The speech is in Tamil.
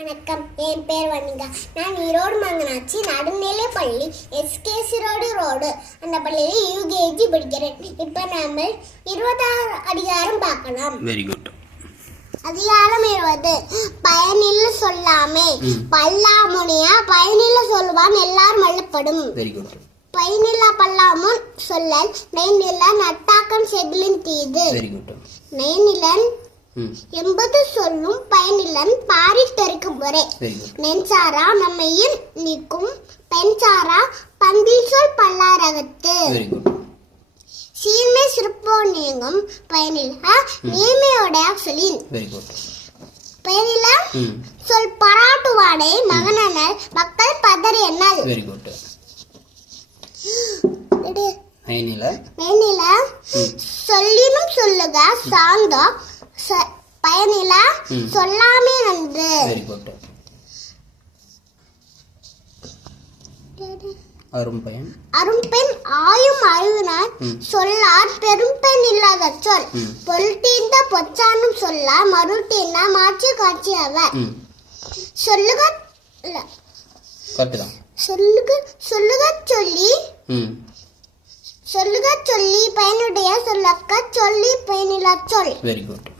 வணக்கம். என் பேர் வனிகா நான் ஈரோடு மங்கனாச்சி நடுநிலைப்பள்ளி எஸ்கேசி ரோடு ரோடு. அந்த பள்ளியில் யூகேஜி படிக்கிறேன். இப்போ நாம இருபதாறு அதிகாரம் பார்க்கலாம். வெரி குட் அதிகாரம் இருபது. பயனில் சொல்லாமே. பல்லாமுனியா பயனில் சொல்லுவான் எல்லாரும் வல்லப்படும். வெரி குட் பயனில்லா பல்லாமுன் சொல்லல் நெய்நில நட்டாக்கம் செதிலின் தீது. வெரி குட் நெய்நிலன் என்பது சொல்லும் பயனிலன் பாரி தெருக்கும் முறை நெஞ்சாரா நம்மையில் நிற்கும். பெண்சாரா பந்தில் சொல் பல்லாரகத்து. சீர்மை சிறப்போ நீங்கும் பயனில் நீர்மையோட சொல்லின். பயனில சொல் பாராட்டுவாடை மகனனர் மக்கள் பதறி எண்ணல். வெரி குட் பயனில ம். சொல்லினும் சொல்லுக சாந்தோ. பயனில. சொல்லாமே நன்று. வெரி குட் அரும் பயன் அரும்பெண் ஆயும் அறிவினார் ம். சொல்லார் பெரும்பெண் இல்லாத சொல். ம். பொருட்டீந்த பொச்சானும் சொல்லா மருட்டீனா மாற்றி காட்சி அவர் சொல்லுக சொல்லுக சொல்லுக சொல்லி. சொல்லுக சொல்லி பயனுடைய சொல்லக்க சொல்லி பயனில்லா சொல். Very good